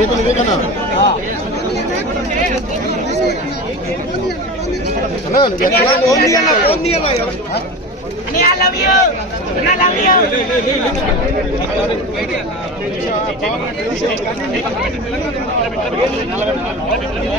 ये तो निवेदन है हां ना ये तो कौन दिया ना कौन दिया भाई आई लव यू मैं लव यू